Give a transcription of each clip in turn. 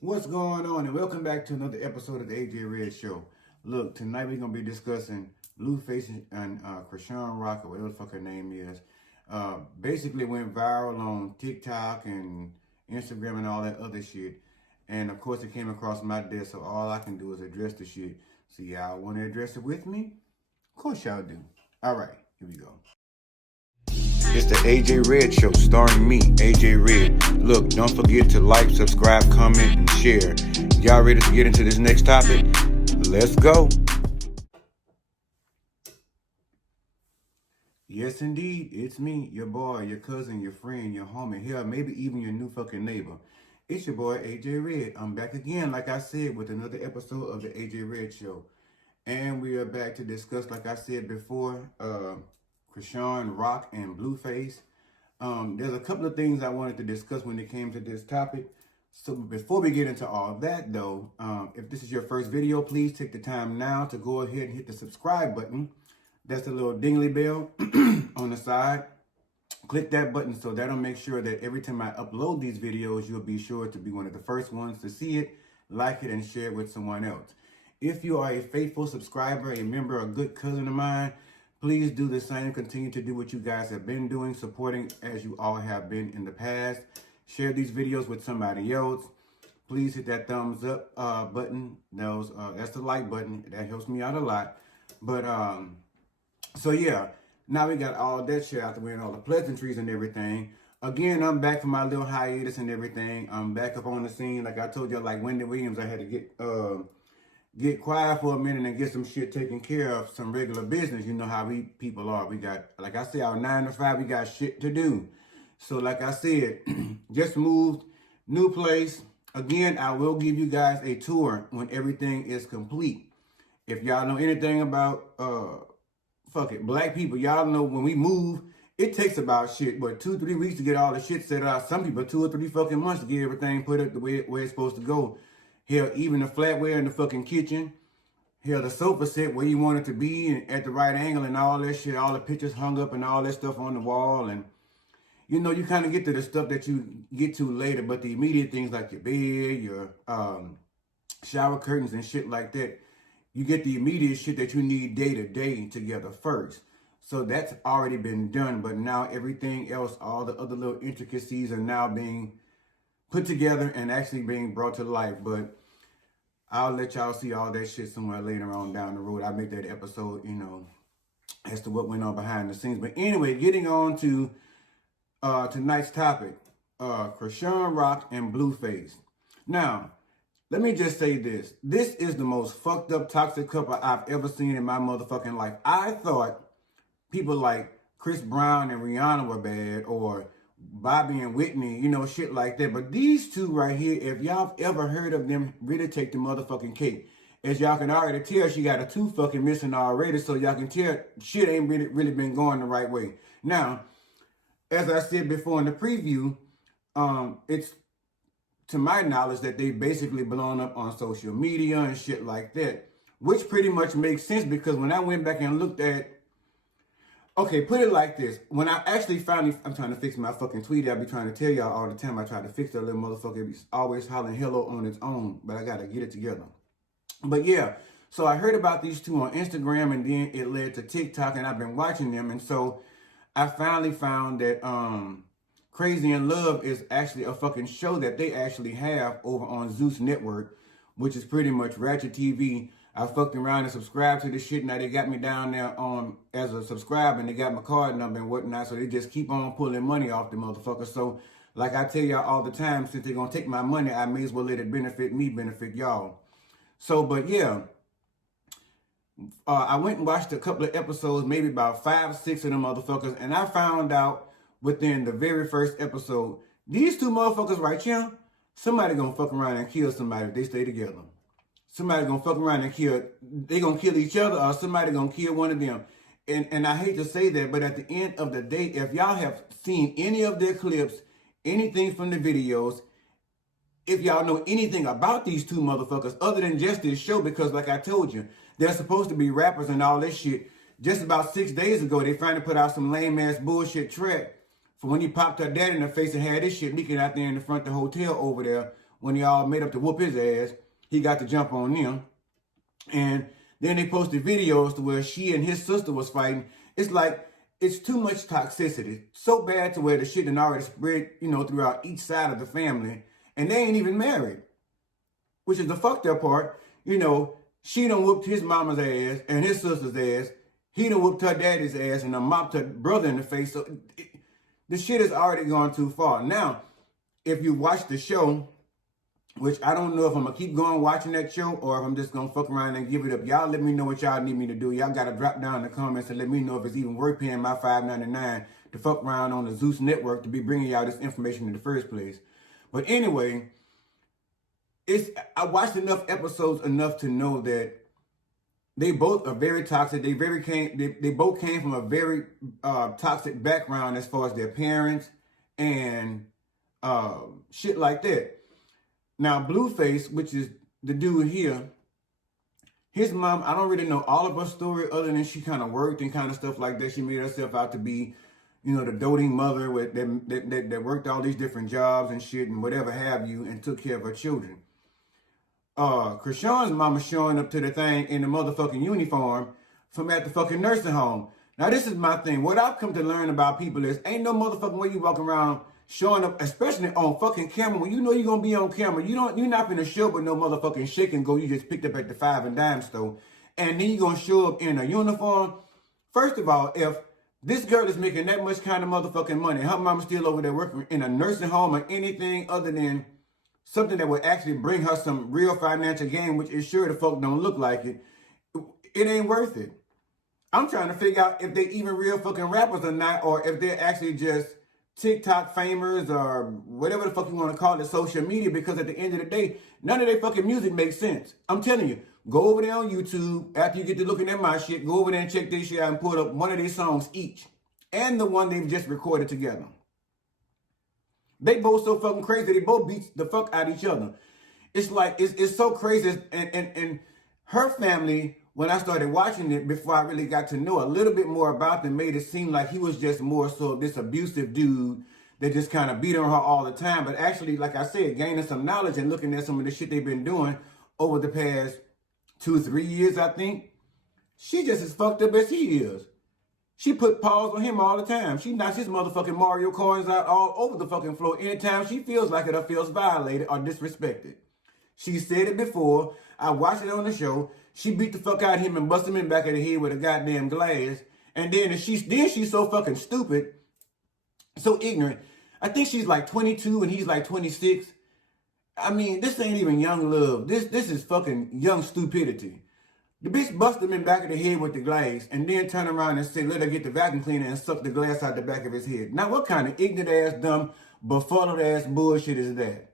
What's going on? And welcome back to another episode of the AJ Red Show. Look, tonight we're going to be discussing Blueface and Chrisean Rock, or whatever the fuck her name is. Basically went viral on TikTok and Instagram and all that other shit. And of course it came across my desk, so all I can do is address the shit. So y'all want to address it with me? Of course y'all do. Alright, here we go. It's the AJ Red Show, starring me, AJ Red. Look, don't forget to like, subscribe, comment, and share. Y'all ready to get into this next topic? Let's go. Yes, indeed, it's me, your boy, your cousin, your friend, your homie, hell, maybe even your new fucking neighbor. It's your boy, AJ Red. I'm back again, like I said, with another episode of the AJ Red Show. And we are back to discuss, like I said before, Chrisean Rock and Blueface. There's a couple of things I wanted to discuss when it came to this topic. So before we get into all that though, if this is your first video, please take the time now to go ahead and hit the subscribe button. That's the little dingly bell on the side. Click that button so that'll make sure that every time I upload these videos, you'll be sure to be one of the first ones to see it, like it, and share it with someone else. If you are a faithful subscriber, a member, a good cousin of mine, please do the same. Continue to do what you guys have been doing, supporting as you all have been in the past. Share these videos with somebody else. Please hit that thumbs up button. That's the like button. That helps me out a lot. But so yeah, now we got all that shit out the way and all the pleasantries and everything. Again, I'm back from my little hiatus and everything. I'm back up on the scene. Like I told you, like Wendy Williams, I had to get quiet for a minute and get some shit taken care of, some regular business. You know how we people are. We got, like I said, our 9 to 5, we got shit to do. So like I said, just moved, new place. Again, I will give you guys a tour when everything is complete. If y'all know anything about, black people, y'all know when we move, it takes about 2-3 weeks to get all the shit set out. Some people 2 or 3 fucking months to get everything put up the way it's supposed to go. Hell, even the flatware in the fucking kitchen. Hell, the sofa set where you want it to be and at the right angle and all that shit. All the pictures hung up and all that stuff on the wall. And, you know, you kind of get to the stuff that you get to later. But the immediate things like your bed, your shower curtains and shit like that, you get the immediate shit that you need day to day together first. So that's already been done. But now everything else, all the other little intricacies are now being put together and actually being brought to life. But I'll let y'all see all that shit somewhere later on down the road. I'll make that episode, you know, as to what went on behind the scenes. But anyway, getting on to tonight's topic, Chrisean Rock and Blueface. Now, let me just say this. This is the most fucked up toxic couple I've ever seen in my motherfucking life. I thought people like Chris Brown and Rihanna were bad, or Bobby and Whitney, you know, shit like that. But these two right here, if y'all ever heard of them, really take the motherfucking cake. As y'all can already tell, she got a tooth fucking missing already, so y'all can tell shit ain't really been going the right way. Now, as I said before in the preview, it's to my knowledge that they basically blown up on social media and shit like that, which pretty much makes sense because when I went back and looked at, okay, put it like this. When I actually finally, I'm trying to fix my fucking tweet. I be trying to tell y'all all the time. I try to fix that little motherfucker. It's always hollering hello on its own, but I got to get it together. But yeah, so I heard about these two on Instagram and then it led to TikTok and I've been watching them. And so I finally found that Crazy in Love is actually a fucking show that they actually have over on Zeus Network, which is pretty much Ratchet TV. I fucked around and subscribed to this shit. Now they got me down there as a subscriber and they got my card number and whatnot. So they just keep on pulling money off the motherfucker. So like I tell y'all all the time, since they're going to take my money, I may as well let it benefit me, benefit y'all. So, but yeah, I went and watched a couple of episodes, maybe about 5, 6 of them motherfuckers. And I found out within the very first episode, these two motherfuckers right here, somebody going to fuck around and kill somebody if they stay together. Somebody gonna fuck around and they gonna kill each other, or somebody gonna kill one of them. And I hate to say that, but at the end of the day, if y'all have seen any of their clips, anything from the videos, if y'all know anything about these two motherfuckers other than just this show, because like I told you, they're supposed to be rappers and all this shit. Just about 6 days ago, they finally put out some lame ass bullshit track for when he popped her dad in the face and had this shit leaking out there in the front of the hotel over there when they all made up to whoop his ass, he got to jump on them. And then they posted videos to where she and his sister was fighting. It's like, it's too much toxicity. So bad to where the shit done already spread, throughout each side of the family. And they ain't even married. Which is the fucked up part. She done whooped his mama's ass and his sister's ass. He done whooped her daddy's ass and done mopped her brother in the face. So the shit has already gone too far. Now, if you watch the show, which I don't know if I'm going to keep going watching that show or if I'm just going to fuck around and give it up. Y'all let me know what y'all need me to do. Y'all got to drop down in the comments and let me know if it's even worth paying my $5.99 to fuck around on the Zeus Network to be bringing y'all this information in the first place. But anyway, I watched enough episodes enough to know that they both are very toxic. They both came from a very toxic background as far as their parents and shit like that. Now, Blueface, which is the dude here, his mom, I don't really know all of her story other than she kind of worked and kind of stuff like that. She made herself out to be, the doting mother that worked all these different jobs and shit and whatever have you and took care of her children. Chrisean's mama showing up to the thing in the motherfucking uniform from at the fucking nursing home. Now, this is my thing. What I've come to learn about people is ain't no motherfucking way you walk around showing up, especially on fucking camera, when you know you're going to be on camera. You're not going to show up with no motherfucking shake and go you just picked up at the 5 and dime store. And then you're going to show up in a uniform. First of all, if this girl is making that much kind of motherfucking money, her mama's still over there working in a nursing home or anything other than something that would actually bring her some real financial gain, which is sure the fuck don't look like it, it ain't worth it. I'm trying to figure out if they even real fucking rappers or not, or if they're actually just TikTok famers or whatever the fuck you want to call it, social media, because at the end of the day, none of their fucking music makes sense. I'm telling you, go over there on YouTube, after you get to looking at my shit, go over there and check this shit out and pull up one of these songs each, and the one they've just recorded together. They both so fucking crazy, they both beat the fuck out of each other. It's like, it's so crazy, and her family, when I started watching it, before I really got to know a little bit more about them, made it seem like he was just more so this abusive dude that just kind of beat on her all the time. But actually, like I said, gaining some knowledge and looking at some of the shit they've been doing over the past 2-3 years, I think, she just as fucked up as he is. She put paws on him all the time. She knocks his motherfucking Mario coins out all over the fucking floor anytime she feels like it or feels violated or disrespected. She said it before. I watched it on the show. She beat the fuck out of him and bust him in the back of the head with a goddamn glass. And then she's so fucking stupid, so ignorant. I think she's like 22 and he's like 26. I mean, this ain't even young love. This is fucking young stupidity. The bitch bust him in the back of the head with the glass and then turn around and say, let her get the vacuum cleaner and suck the glass out the back of his head. Now, what kind of ignorant ass, dumb, befuddled ass bullshit is that?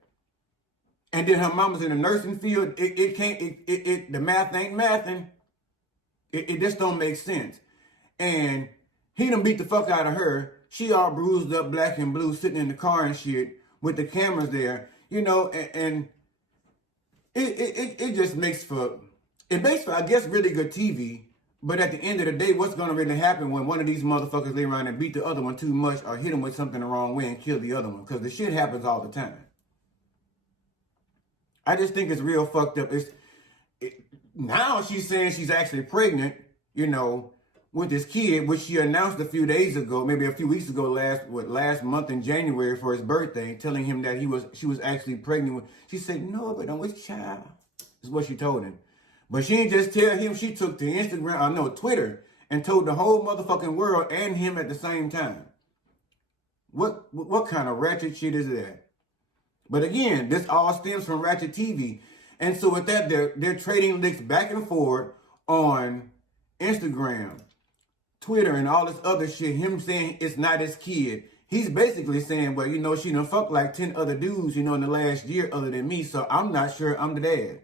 And then her mama's in the nursing field. The math ain't mathing. It just don't make sense. And he done beat the fuck out of her. She all bruised up, black and blue, sitting in the car and shit with the cameras there, and it just makes for, I guess, really good TV. But at the end of the day, what's going to really happen when one of these motherfuckers lay around and beat the other one too much or hit him with something the wrong way and kill the other one? Because the shit happens all the time. I just think it's real fucked up. Now she's saying she's actually pregnant, with this kid, which she announced a few days ago, maybe a few weeks ago, last month in January for his birthday, telling him that she was actually pregnant with. She said, no, but I'm with child. Is what she told him. But she didn't just tell him. She took to Twitter, and told the whole motherfucking world and him at the same time. What kind of ratchet shit is that? But again, this all stems from Ratchet TV. And so with that, they're trading links back and forth on Instagram, Twitter, and all this other shit. Him saying it's not his kid. He's basically saying, well, she done fucked like 10 other dudes, in the last year other than me, so I'm not sure I'm the dad.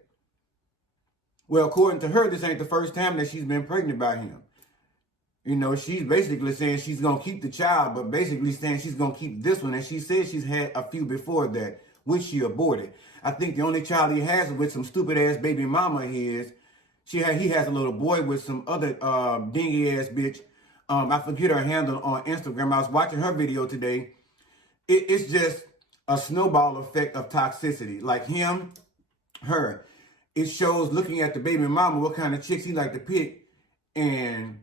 Well, according to her, this ain't the first time that she's been pregnant by him. She's basically saying she's going to keep the child, but basically saying she's going to keep this one. And she said she's had a few before that, which she aborted. I think the only child he has is with some stupid-ass baby mama of his. He has a little boy with some other dingy-ass bitch. I forget her handle on Instagram. I was watching her video today. It's just a snowball effect of toxicity. Like him, her. It shows looking at the baby mama what kind of chicks he like to pick, and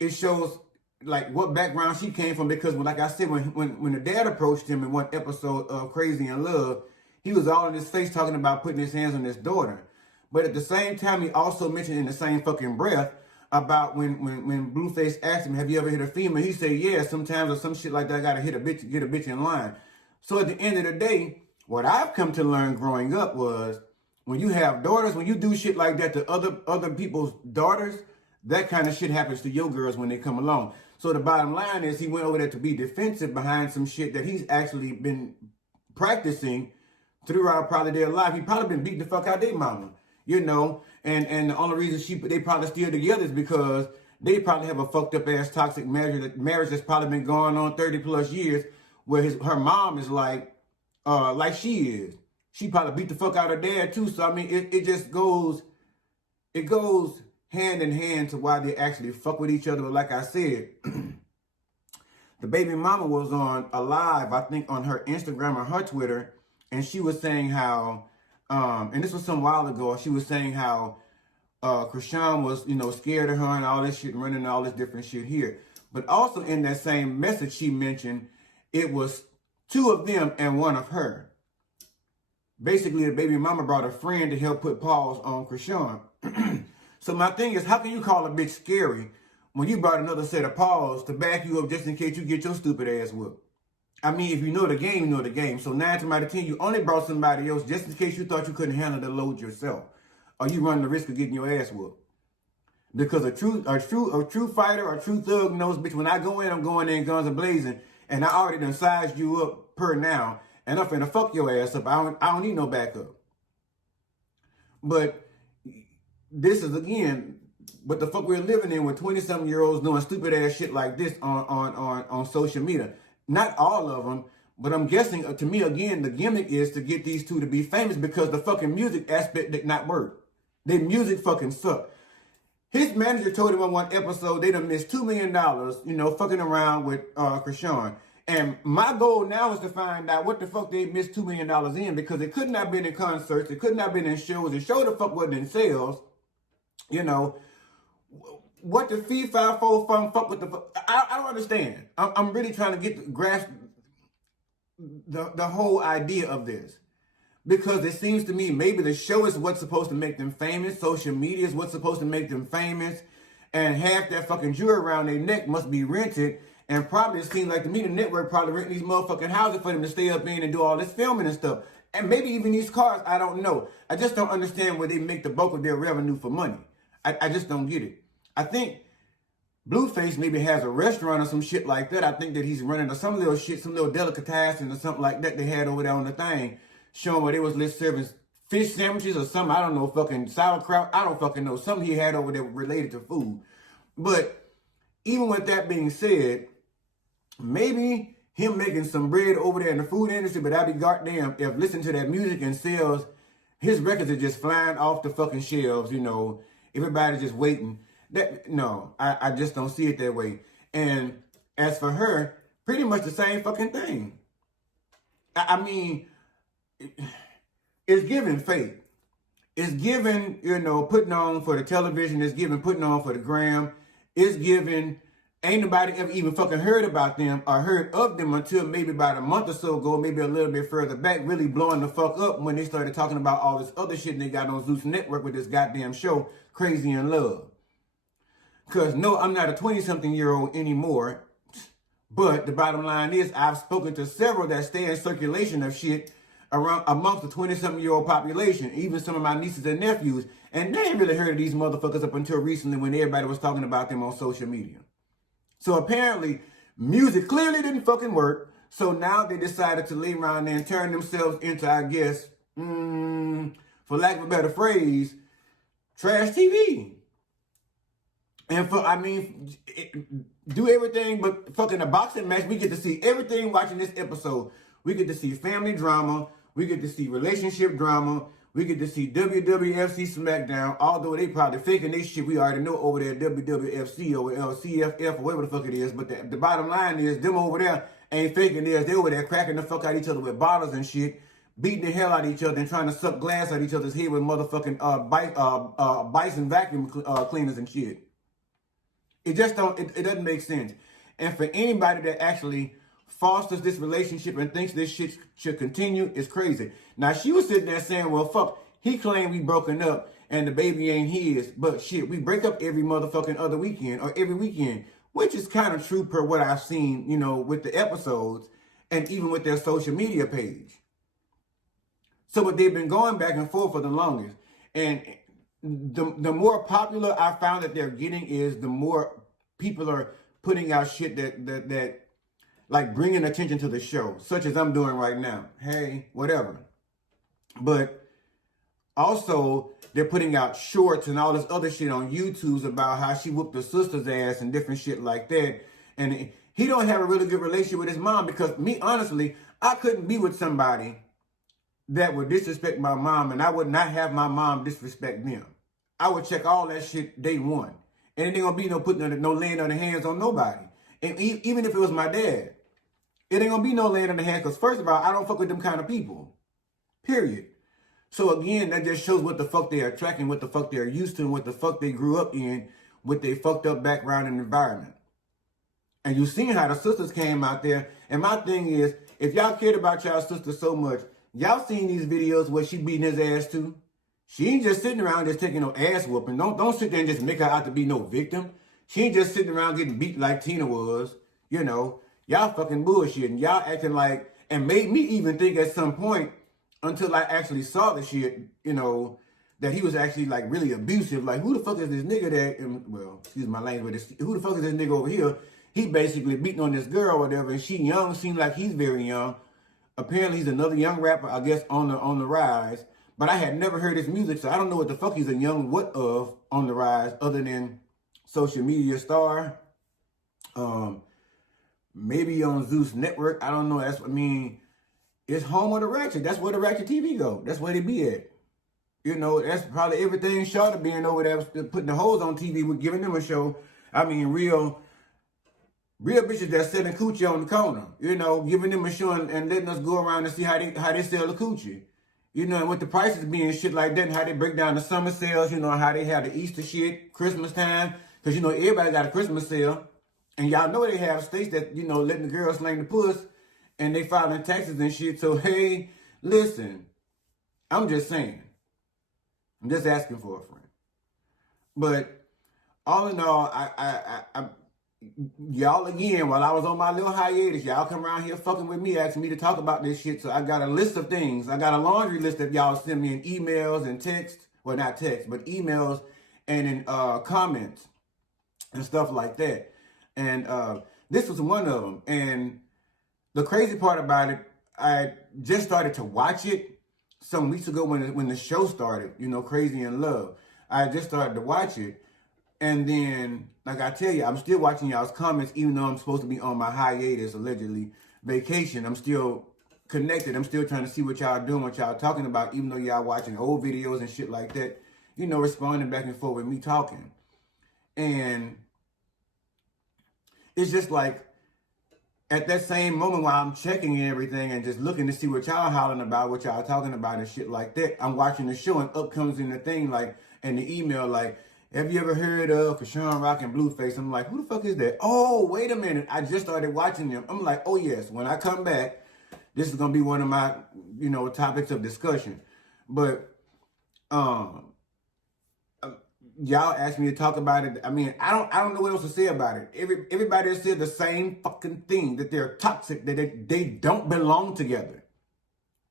it shows like what background she came from. Because like I said, when the dad approached him in one episode of Crazy in Love, he was all in his face talking about putting his hands on his daughter. But at the same time, he also mentioned in the same fucking breath about when Blueface asked him, have you ever hit a female? He said, yeah, sometimes or some shit like that, I gotta hit a bitch, get a bitch in line. So at the end of the day, what I've come to learn growing up was when you have daughters, when you do shit like that to other people's daughters, that kind of shit happens to your girls when they come along. So the bottom line is he went over there to be defensive behind some shit that he's actually been practicing throughout probably their life. He probably been beating the fuck out their mama, you know, and the only reason they probably still together is because they probably have a fucked up ass toxic marriage that's probably been going on 30 plus years, where her mom is like she is. She probably beat the fuck out of her dad too. So I mean, it just goes, it goes hand in hand to why they actually fuck with each other. But like I said, the baby mama was on a live, I think on her Instagram or her Twitter, and she was saying how, and this was some while ago, she was saying how Chrisean was, you know, scared of her and all this shit and running all this different shit here. But also in that same message she mentioned, it was two of them and one of her. Basically, the baby mama brought a friend to help put pause on Chrisean. So my thing is, how can you call a bitch scary when you brought another set of paws to back you up just in case you get your stupid ass whooped? I mean, if you know the game, you know the game. So 9 times out of 10, you only brought somebody else just in case you thought you couldn't handle the load yourself, or you run the risk of getting your ass whooped. Because a true fighter, a true thug knows, bitch, when I go in, I'm going in guns a-blazing, and I already done sized you up per now, and I'm finna fuck your ass up. I don't need no backup. But this is, again, what the fuck we're living in with 20-something-year-olds doing stupid ass shit like this on social media. Not all of them, but I'm guessing, to me, again, the gimmick is to get these two to be famous because the fucking music aspect did not work. Their music fucking sucked. His manager told him on one episode they done missed $2 million, you know, fucking around with Chrisean. And my goal now is to find out what the fuck they missed $2 million in, because it could not have been in concerts, it could not have been in shows, it sure the fuck wasn't in sales. You know, what the fee, fi, fo, fum, fuck with the fuck, I don't understand. I'm really trying to grasp the whole idea of this. Because it seems to me maybe the show is what's supposed to make them famous, social media is what's supposed to make them famous, and half that fucking jewelry around their neck must be rented. And probably it seems like to me the network probably renting these motherfucking houses for them to stay up in and do all this filming and stuff. And maybe even these cars, I don't know. I just don't understand where they make the bulk of their revenue for money. I just don't get it. I think Blueface maybe has a restaurant or some shit like that. I think that he's running some little shit, some little delicatessen or something like that they had over there on the thing, showing where they was serving fish sandwiches or something. I don't know, fucking sauerkraut. I don't fucking know. Something he had over there related to food. But even with that being said, maybe him making some bread over there in the food industry, but I'd be goddamn if listening to that music and sales, his records are just flying off the fucking shelves, you know. Everybody's just waiting. No, I just don't see it that way. And as for her, pretty much the same fucking thing. I mean, it's giving fake. It's giving, you know, putting on for the television. It's giving putting on for the gram. It's giving, ain't nobody ever even fucking heard about them or heard of them until maybe about a month or so ago, maybe a little bit further back, really blowing the fuck up when they started talking about all this other shit they got on Zeus Network with this goddamn show, Crazy in Love. Because no, I'm not a 20-something-year-old anymore. But the bottom line is I've spoken to several that stay in circulation of shit around amongst the 20-something-year-old population, even some of my nieces and nephews, and they ain't really heard of these motherfuckers up until recently when everybody was talking about them on social media. So apparently, music clearly didn't fucking work, so now they decided to lay around there and turn themselves into, I guess, for lack of a better phrase, trash TV. And do everything but fucking a boxing match. We get to see everything watching this episode. We get to see family drama. We get to see relationship drama. We get to see WWFC SmackDown. Although they probably faking they shit, we already know over there at WWFC or CFF or whatever the fuck it is. But the bottom line is them over there Ain't faking theirs. They over there cracking the fuck out of each other with bottles and shit, beating the hell out of each other and trying to suck glass out of each other's head with motherfucking Bison vacuum cleaners and shit. It just don't. It doesn't make sense. And for anybody that actually fosters this relationship and thinks this shit should continue, it's crazy. Now she was sitting there saying, "Well, fuck." He claimed we broken up and the baby ain't his, but shit, we break up every motherfucking other weekend or every weekend, which is kind of true per what I've seen, you know, with the episodes and even with their social media page. So, but they've been going back and forth for the longest. And the more popular I found that they're getting is the more people are putting out shit that like bringing attention to the show, such as I'm doing right now. Hey, whatever. But also, they're putting out shorts and all this other shit on YouTube about how she whooped her sister's ass and different shit like that. And he don't have a really good relationship with his mom because me, honestly, I couldn't be with somebody that would disrespect my mom and I would not have my mom disrespect them. I would check all that shit day one. And it ain't gonna be no putting no laying on the hands on nobody. And even if it was my dad, it ain't gonna be no laying on the hands because first of all, I don't fuck with them kind of people. Period. So again, that just shows what the fuck they are attracting, what the fuck they're used to, and what the fuck they grew up in with their fucked up background and environment. And you seen how the sisters came out there. And my thing is, if y'all cared about y'all sister so much, y'all seen these videos where she beating his ass too? She ain't just sitting around just taking no ass whooping. Don't sit there and just make her out to be no victim. She ain't just sitting around getting beat like Tina was. You know, y'all fucking bullshitting. Y'all acting like, and made me even think at some point, until I actually saw the shit, you know, that he was actually like really abusive. Like, who the fuck is this nigga that, and, well, excuse my language, who the fuck is this nigga over here? He basically beating on this girl or whatever, and she young, seems like he's very young. Apparently he's another young rapper, I guess, on the rise. But I had never heard his music, so I don't know what the fuck he's a young what of on the rise, other than social media star. Maybe on Zeus Network. I don't know. It's home of the Ratchet. That's where the Ratchet TV go. That's where they be at. You know, that's probably everything short of being over there putting the hoes on TV with giving them a show. I mean, real bitches that selling coochie on the corner. You know, giving them a show and letting us go around and see how they sell the coochie. You know, and with the prices being shit like that and how they break down the summer sales, you know, how they have the Easter shit, Christmas time. Because, you know, everybody got a Christmas sale. And y'all know they have states that, you know, letting the girls slang the puss. And they filing taxes and shit. So, hey, listen. I'm just saying. I'm just asking for a friend. But all in all, I y'all again, while I was on my little hiatus, y'all come around here fucking with me, asking me to talk about this shit. So I got a list of things. I got a laundry list that y'all send me in emails and texts. Well, not text, but emails and in comments and stuff like that. And this was one of them. And the crazy part about it, I just started to watch it some weeks ago when the show started, you know, Crazy in Love. I just started to watch it. And then, like I tell you, I'm still watching y'all's comments, even though I'm supposed to be on my hiatus, allegedly, vacation. I'm still connected. I'm still trying to see what y'all doing, what y'all talking about, even though y'all watching old videos and shit like that, you know, responding back and forth with me talking. And it's just like, at that same moment while I'm checking and everything and just looking to see what y'all hollering about, what y'all talking about and shit like that, I'm watching the show and up comes in the thing like, and the email like, have you ever heard of Chrisean Rock and Blueface? I'm like, who the fuck is that? Oh, wait a minute. I just started watching them. I'm like, oh yes, when I come back, this is going to be one of my, you know, topics of discussion. But, y'all asked me to talk about it. I mean, I don't know what else to say about it. Everybody said the same fucking thing, that they're toxic, that they don't belong together.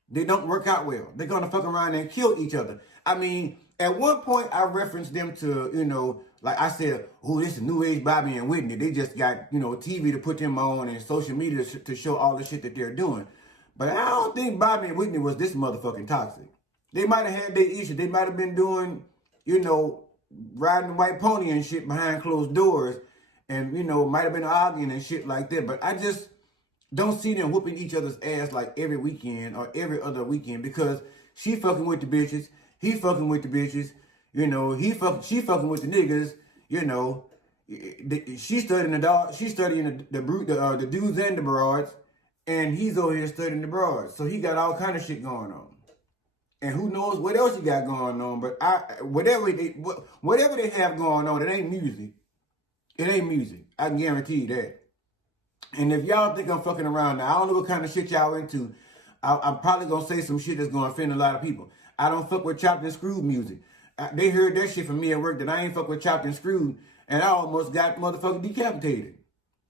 They don't work out well. They're gonna fuck around and kill each other. I mean, at one point I referenced them to, you know, like I said, oh, this is New Age Bobby and Whitney. They just got, you know, TV to put them on and social media to show all the shit that they're doing. But I don't think Bobby and Whitney was this motherfucking toxic. They might have had their issues. They might have been doing, you know, riding the white pony and shit behind closed doors, and, you know, might have been arguing and shit like that. But I just don't see them whooping each other's ass like every weekend or every other weekend, because she fucking with the bitches, he fucking with the bitches, you know, she fucking with the niggas, you know, she studying the dudes and the broads, And he's over here studying abroad. So he got all kind of shit going on. And who knows what else he got going on. But whatever they have going on, it ain't music. It ain't music. I can guarantee you that. And if y'all think I'm fucking around now, I don't know what kind of shit y'all into. I'm probably going to say some shit that's going to offend a lot of people. I don't fuck with chopped and screwed music. They heard that shit from me at work that I ain't fuck with chopped and screwed. And I almost got motherfucking decapitated.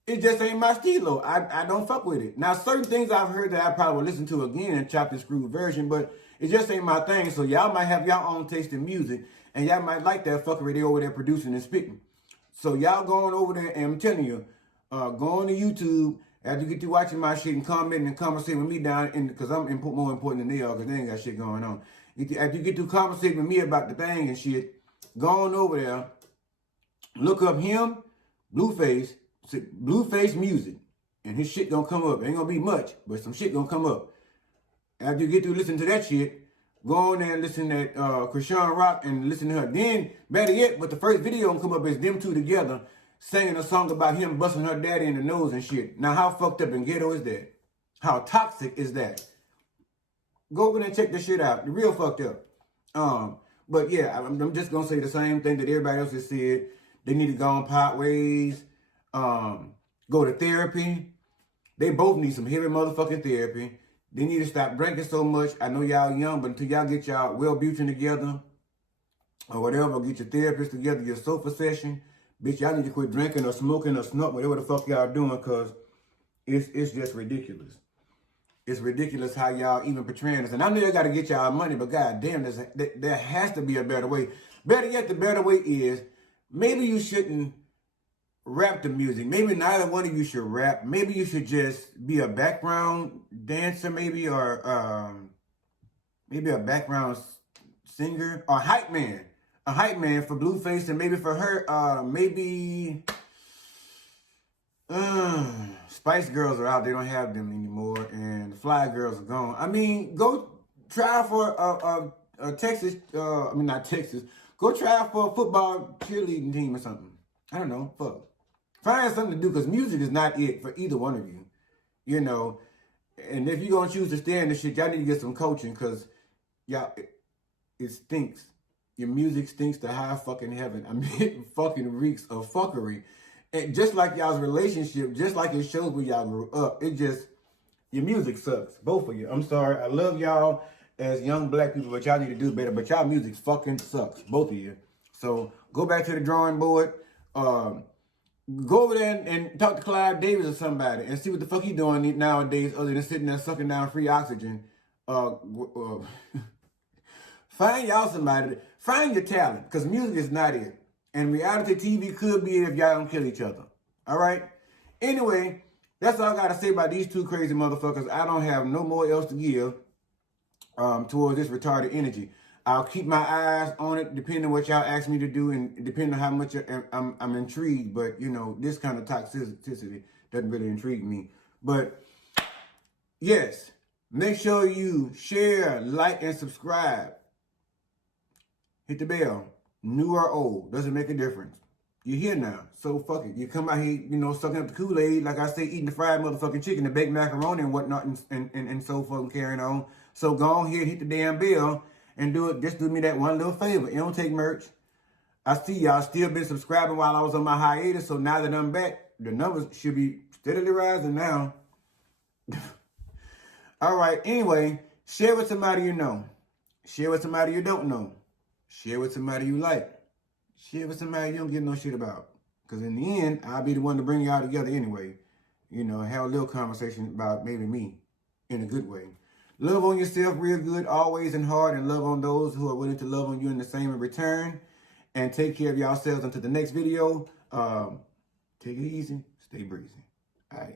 It just ain't my stilo. I don't fuck with it. Now, certain things I've heard that I probably will listen to again, chopped and screwed version, but it just ain't my thing. So y'all might have y'all own taste in music, and y'all might like that fuckery they over there producing and spitting. So y'all going over there, and I'm telling you, go on to YouTube after you get to watching my shit and commenting and conversating with me down in, because I'm more important than they are, because they ain't got shit going on. After you get to conversating with me about the thing and shit, go on over there, look up him, Blueface music, and his shit gonna come up. It ain't gonna be much, but some shit gonna come up. After you get to listen to that shit, go on there and listen to Chrisean rock and listen to her. Then, better yet, but the first video gonna come up is them two together singing a song about him busting her daddy in the nose and shit. Now, how fucked up and ghetto is that? How toxic is that? Go over there and check this shit out. The real fucked up. But yeah, I'm just gonna say the same thing that everybody else has said. They need to go on part ways. Go to therapy. They both need some heavy motherfucking therapy. They need to stop drinking so much. I know y'all young, but until y'all get y'all Wellbutrin together or whatever, get your therapist together, your sofa session, bitch, y'all need to quit drinking or smoking or snorting, whatever the fuck y'all doing, because it's just ridiculous. It's ridiculous how y'all even portraying this. And I know y'all got to get y'all money, but goddamn, there has to be a better way. Better yet, the better way is maybe you shouldn't rap the music. Maybe neither one of you should rap. Maybe you should just be a background dancer, maybe, or maybe a background singer or hype man. A hype man for Blueface, and maybe for her, maybe Spice Girls are out. They don't have them anymore, and the Fly Girls are gone. I mean, go try for a Texas. Not Texas. Go try for a football cheerleading team or something. I don't know. Fuck. Find something to do, because music is not it for either one of you. You know, and if you're going to choose to stay in this shit, y'all need to get some coaching, because y'all, it stinks. Your music stinks to high fucking heaven. I mean, it fucking reeks of fuckery. And just like y'all's relationship, just like it shows where y'all grew up, your music sucks. Both of you. I'm sorry. I love y'all as young black people, but y'all need to do better. But y'all music fucking sucks. Both of you. So go back to the drawing board. Go over there and talk to Clive Davis or somebody and see what the fuck he doing nowadays other than sitting there sucking down free oxygen. Find y'all somebody. Find your talent, because music is not it. And reality TV could be it if y'all don't kill each other. All right? Anyway, that's all I got to say about these two crazy motherfuckers. I don't have no more else to give towards this retarded energy. I'll keep my eyes on it, depending on what y'all ask me to do, and depending on how much I'm intrigued. But, you know, this kind of toxicity doesn't really intrigue me. But, yes, make sure you share, like, and subscribe. Hit the bell. New or old, doesn't make a difference. You're here now, so fuck it. You come out here, you know, sucking up the Kool-Aid, like I say, eating the fried motherfucking chicken, the baked macaroni and whatnot, and so fucking carrying on. So go on here, hit the damn bell, and do it. Just do me that one little favor. It don't take merch. I see y'all still been subscribing while I was on my hiatus, so now that I'm back, the numbers should be steadily rising now. All right, anyway, share with somebody you know. Share with somebody you don't know. Share with somebody you like. Share with somebody you don't give no shit about. Because in the end, I'll be the one to bring y'all together anyway. You know, have a little conversation about maybe me in a good way. Love on yourself real good, always and hard, and love on those who are willing to love on you in the same in return. And take care of yourselves until the next video. Take it easy. Stay breezy. All right.